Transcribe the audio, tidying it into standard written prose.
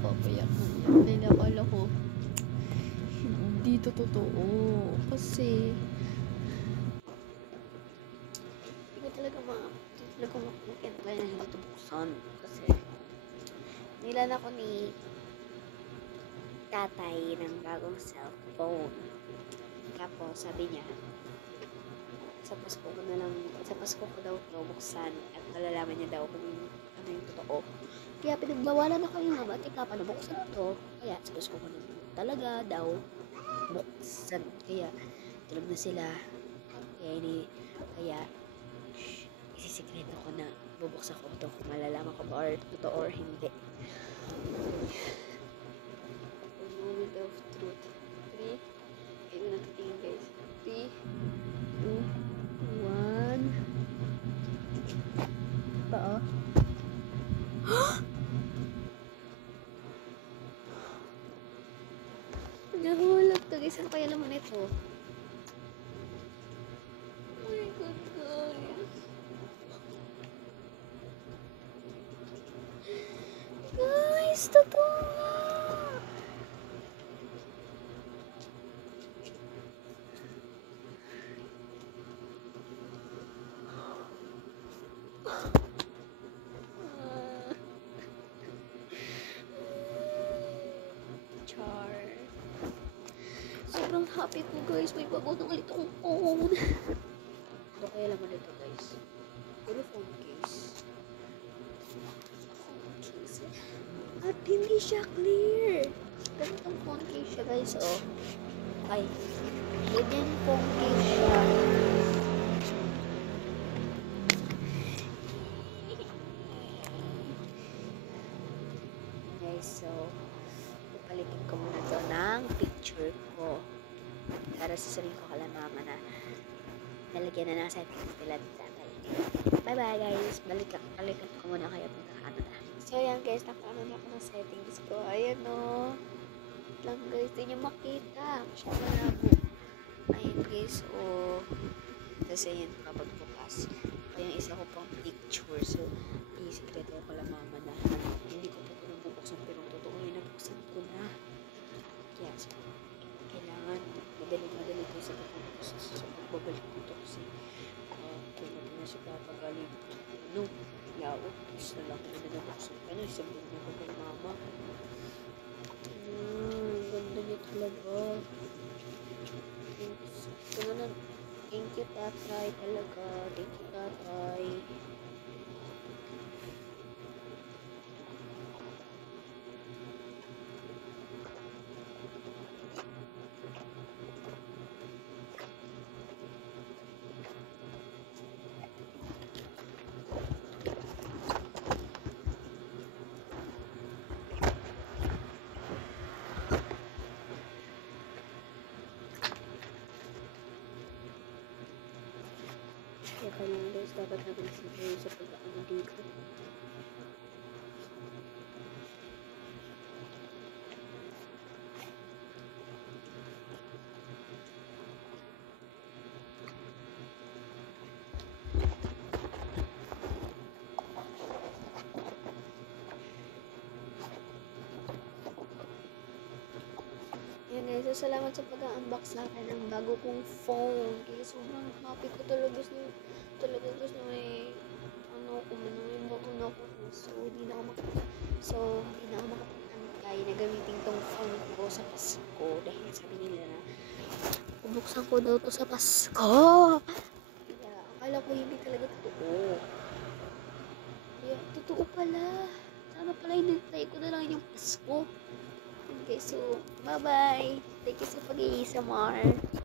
napapayak dahil akala ko hindi to totoo kasi hindi ko talaga makikita na hindi ito buksan kasi nilan ako ni tatay ng bagong cellphone. Tapos sabi niya sa Pasko ko daw ito buksan at malalaman niya daw kung ano yung totoo. Kaya pinagbawalan ako yung mama, tika pa nabuksan ito. Kaya sa Pasko ko na talaga daw buksan. Kaya tulog na sila. Kaya isisikreto ko na bubuksan ko ito kung malalaman ko ba or totoo or hindi. Moment of truth. 3, kayo na natitingin guys. 3, 2, 1. Ba nahulog to guys. Ano kaya laman ito? Oh my god guys. Guys, totoo nga. Char. Sobrang happy ko guys. May bago na ulit akong phone. Ano kaya laman ito guys? Puro phone case. Phone case. At hindi siya clear. Ganitong phone case siya guys. Oh. Ay. Ganyan phone case siya. Guys, so pupalitin ko muna to ng picture ko para sasabihin ko kala mama na nalagyan na ng settings nila tatay. Bye bye guys, balikan ko muna kaya punta Canada. So yan guys, nakaano na ako ng settings ko. Ayan o lang guys, di nyo makita masyado labo. Ayan guys, o kasi yan kapag bukas yung isa ko pang picture. So i-secreto ko lang mama na hindi ko pa ito bubuksan pero totoo yun, nabuksan ko na. Kaya so, kailangan madali ko sa pagbabalik dito kasi kung natin na siya papagaling no, yaot gusto na lang na nabuksan ka na isang buong na ko kay mama. Ganda niya talaga. Thank you tatay talaga. Thank you tatay. Kaya kailangan guys, dapat natin siguro sa pag-ano dito. Yan guys, so salamat sa pag-unbox sa akin ng bago kong phone. Kaya sobrang happy ko talaga. Gusto may may bago na ako. So hindi na ako makapag-antay na gamitin tong phone ko sa Pasko. Dahil sabi nila na bubuksan ko daw to sa Pasko. Kaya akala ko hindi talaga totoo. Kaya totoo pala. Sana pala hinintay ko na lang yung Pasko. Okay, so bye-bye. Thank you sa pag-iisa, Mar.